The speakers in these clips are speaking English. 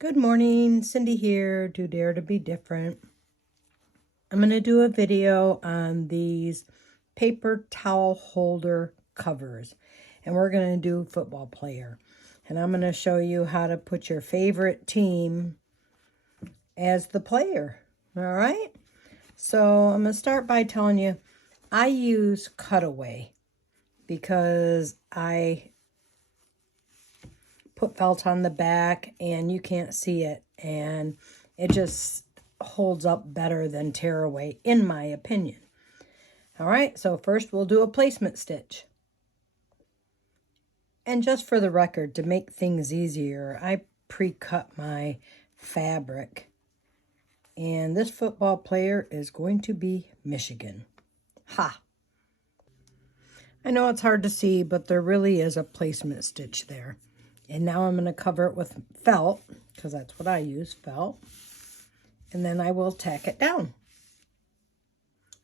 Good morning, Cindy here, to Dare to Be Different. I'm going to do a video on these paper towel holder covers, and we're going to do football player. And I'm going to show you how to put your favorite team as the player, all right? So I'm going to start by telling you I use cutaway because I put felt on the back and you can't see it, and it just holds up better than tearaway in my opinion. All right, so first we'll do a placement stitch. And just for the record, to make things easier, I pre-cut my fabric, and this football player is going to be Michigan. Ha! I know it's hard to see, but there really is a placement stitch there. And now I'm going to cover it with felt, because that's what I use, felt. And then I will tack it down.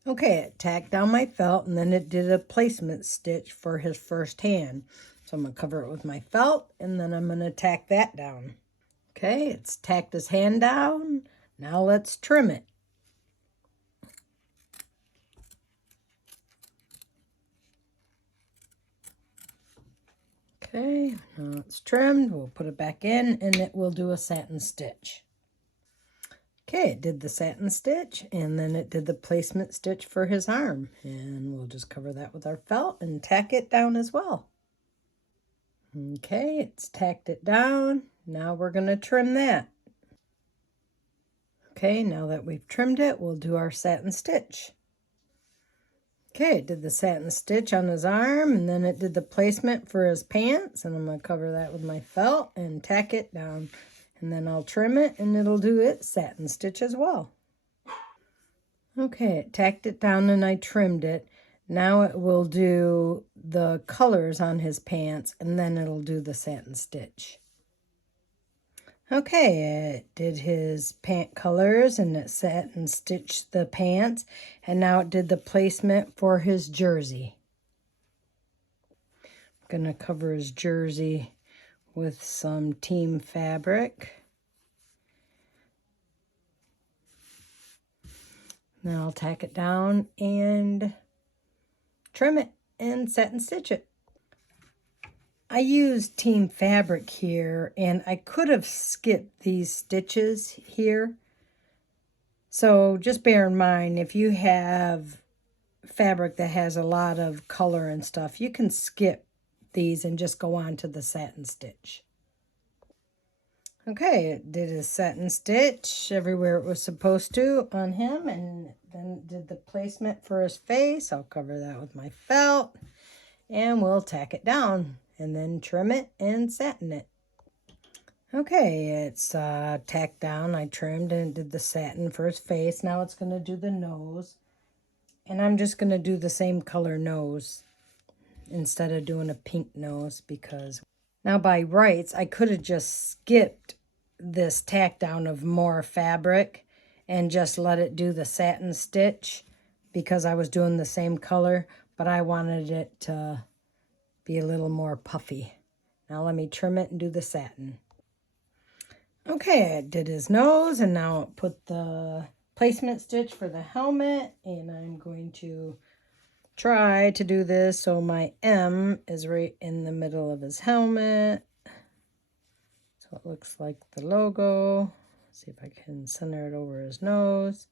Okay, it tacked down my felt, and then it did a placement stitch for his first hand. So I'm going to cover it with my felt, and then I'm going to tack that down. Okay, it's tacked his hand down. Now let's trim it. Okay, now it's trimmed. We'll put it back in, and it will do a satin stitch. Okay, it did the satin stitch, and then it did the placement stitch for his arm. And we'll just cover that with our felt and tack it down as well. Okay, it's tacked it down. Now we're going to trim that. Okay, now that we've trimmed it, we'll do our satin stitch. Okay, it did the satin stitch on his arm, and then it did the placement for his pants, and I'm going to cover that with my felt and tack it down. And then I'll trim it, and it'll do its satin stitch as well. Okay, it tacked it down and I trimmed it. Now it will do the colors on his pants, and then it'll do the satin stitch. Okay, it did his pant colors, and it satin stitched the pants, and now it did the placement for his jersey. I'm going to cover his jersey with some team fabric. Now I'll tack it down and trim it and satin stitch it. I used team fabric here, and I could have skipped these stitches here. So just bear in mind, if you have fabric that has a lot of color and stuff, you can skip these and just go on to the satin stitch. Okay, it did a satin stitch everywhere it was supposed to on him, and then did the placement for his face. I'll cover that with my felt, and we'll tack it down and then trim it and satin it. Okay, it's tacked down. I trimmed and did the satin for his face. Now it's going to do the nose, and I'm just going to do the same color nose instead of doing a pink nose, because now by rights I could have just skipped this tack down of more fabric and just let it do the satin stitch because I was doing the same color, but I wanted it to be a little more puffy. Now let me trim it and do the satin. Okay, I did his nose, and now I'll put the placement stitch for the helmet, and I'm going to try to do this so my M is right in the middle of his helmet. So it looks like the logo. Let's see if I can center it over his nose.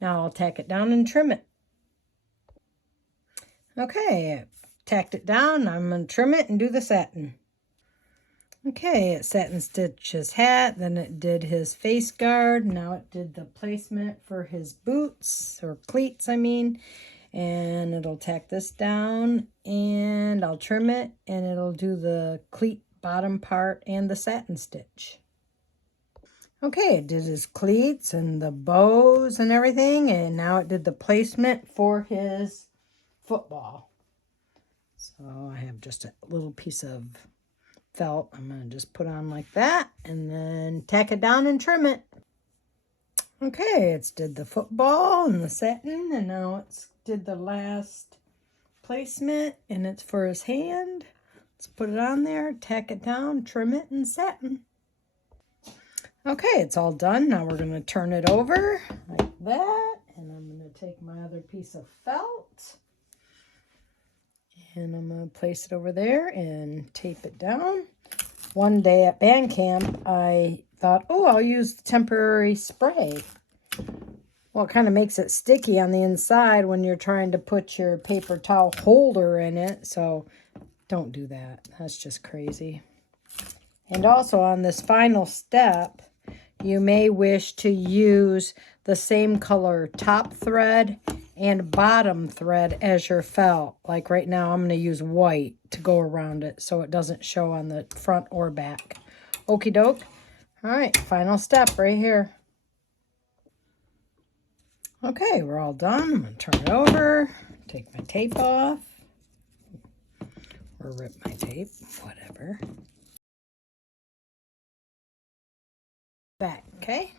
Now I'll tack it down and trim it. Okay, tacked it down. I'm going to trim it and do the satin. Okay, it satin stitched his hat, then it did his face guard. Now it did the placement for his boots, or cleats, I mean. And it'll tack this down, and I'll trim it, and it'll do the cleat bottom part and the satin stitch. Okay, it did his cleats and the bows and everything, and now it did the placement for his football. So I have just a little piece of felt I'm going to just put on like that, and then tack it down and trim it. Okay, it's did the football and the satin, and now it's did the last placement, and it's for his hand. Let's put it on there, tack it down, trim it, and satin. Okay, it's all done. Now we're going to turn it over like that. And I'm going to take my other piece of felt. And I'm going to place it over there and tape it down. One day at band camp, I thought, oh, I'll use the temporary spray. Well, it kind of makes it sticky on the inside when you're trying to put your paper towel holder in it. So don't do that. That's just crazy. And also on this final step, you may wish to use the same color top thread and bottom thread as your felt. Like right now, I'm going to use white to go around it so it doesn't show on the front or back. Okie doke. All right, final step right here. Okay, we're all done. I'm going to turn it over, take my tape off, or rip my tape, whatever. Back, okay?